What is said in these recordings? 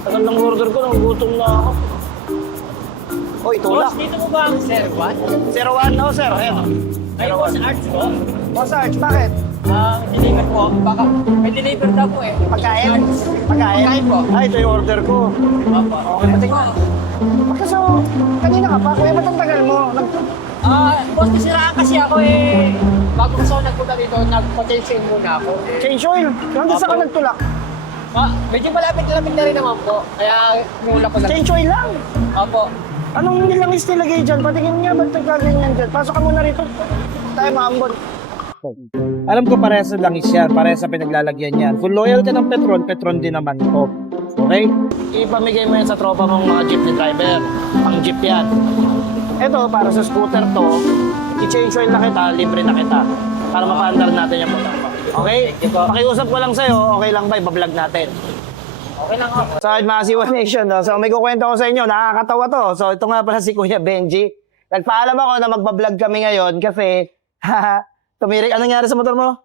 Tagal ng order ko, nagugutom na ako. Oy, tulak. Boss, dito mo ba ang Sir Juan? 01, no, sir. Ayun. Ay, Boss Arch po. Boss Arch, bakit? Deliver po. Baka may deliver daw po eh. Pagkain? Pagkain? Pagkain po. Ay, ito yung order ko. Opo. Okay, patingnan. Kasi kanina ka pa, kuya, ba't ang tagal mo? Boss, nasiraan kasi ako eh. Bago kasi ako nagpunta dito, nag-potential muna ako. Change oil. Hanggang saan ka nagtulak? Medyo malapit-lapit na rin naman po. Kaya mula ko lang. Change oil lang. Opo. Anong nilangis nilagay dyan? Patingin nga, ba't nagkaganyan dyan? Pasok ka muna rito. Tayo maambon. Alam ko parehas sa langis yan, parehas sa pinaglalagyan yan. Kung loyal ka ng Petron, Petron din naman to. Okay? Ipamigay mo yan sa tropa mong mga jeepney driver. Pang jeep yan. Ito, para sa scooter to, i-change oil na kita, libre na kita. Para mapaandar natin yung motor mo. Okay? Pakiusap ko lang sa'yo, okay lang ba? Ibablog natin. Okay lang ako. So, Massive Nation, no? So may kukwento ko sa inyo, nakakatawa to. So, ito nga pala si Kuya Benji. Nagpaalam ako na magbablog kami ngayon kasi, tumirik. Anong nangyari sa motor mo?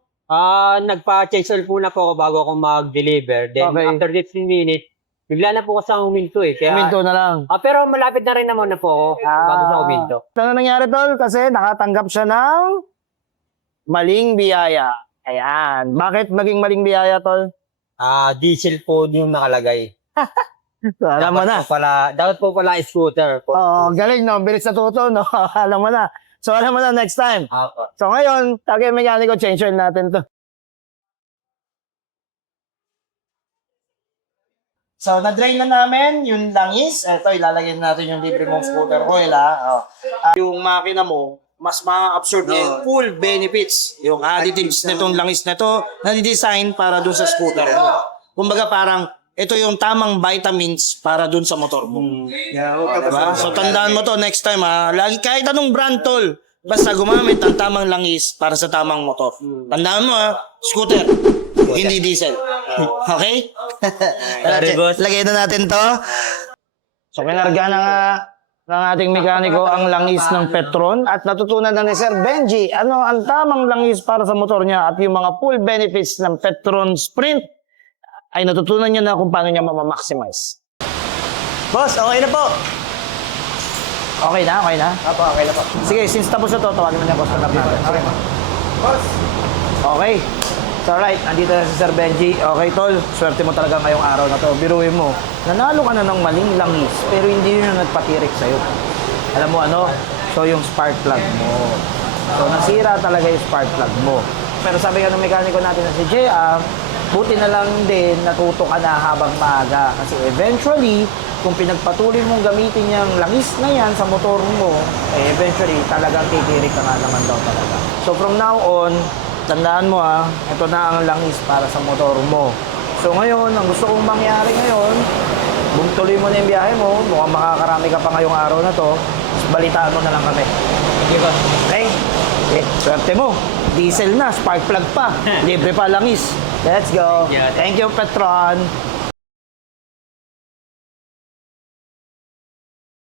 Nagpa-change oil po na po ako bago ako mag-deliver. Then Okay. after 15 minutes, bigla na po kasi ang huminto eh. Kaya, Minto na lang. pero malapit na rin naman na po ako bago sa huminto. Ano nangyari, tol? Kasi nakatanggap siya ng maling biyaya. Ayan. Bakit maging maling biyaya, tol? Diesel po yung nakalagay. So, alam mo na. Dapat po pala scooter. Oo, galing, no? Bilis na tuto, no? Alam mo na. So, alam mo na next time. So, ngayon, tagay mekaniko, change oil natin to. So, na-drain na namin yung langis. Ito, ilalagay natin yung libre mong scooter oil, ha? Yung makina mo, mas ma-absorb niya yung full benefits. Yung additives nitong langis na to, na-design para dun sa scooter mo. Kumbaga parang, ito yung tamang vitamins para dun sa motor mo. Diba? So, tandaan mo to next time, ha? Lagi, kahit anong brand, tol, basta gumamit ng tamang langis para sa tamang motor. Tandaan mo, ha? Scooter, hindi diesel. Okay? Lagay na natin to. So, kinarga na nga ng ating mekaniko ang langis ng Petron at natutunan na ni Sir Benji ano ang tamang langis para sa motor niya at yung mga full benefits ng Petron Sprint ay natutunan niya na kung paano niya ma-maximize. Boss, okay na po. Okay na? Okay na? Apo, okay na po. Sige, since tapos na to, tawagin mo niya customer natin. Okay. Boss. Okay. So, alright, andito na si Sir Benji. Okay, tol, swerte mo talaga ngayong araw na to. Biruin mo, nanalo ka na ng maling langis, pero hindi yun yung nagpatirik sa'yo. Alam mo ano? So, yung spark plug mo. So, nasira talaga yung spark plug mo. Pero sabi ka ng mekaniko natin na si J.A., buti na lang din natuto ka na habang maaga. Kasi eventually, kung pinagpatuloy mong gamitin yung langis na yan sa motor mo, eh eventually talagang titirik ka nga naman daw talaga. So, from now on, tandaan mo ito na ang langis para sa motor mo. So ngayon, ang gusto kong mangyari ngayon, tuloy mo na yung biyahe mo, mukhang makakarami ka pa ngayong araw na to, balitaan mo na lang kami. Okay? Swerte mo, diesel na, spark plug pa, libre pa langis. Let's go. Thank you, Petron.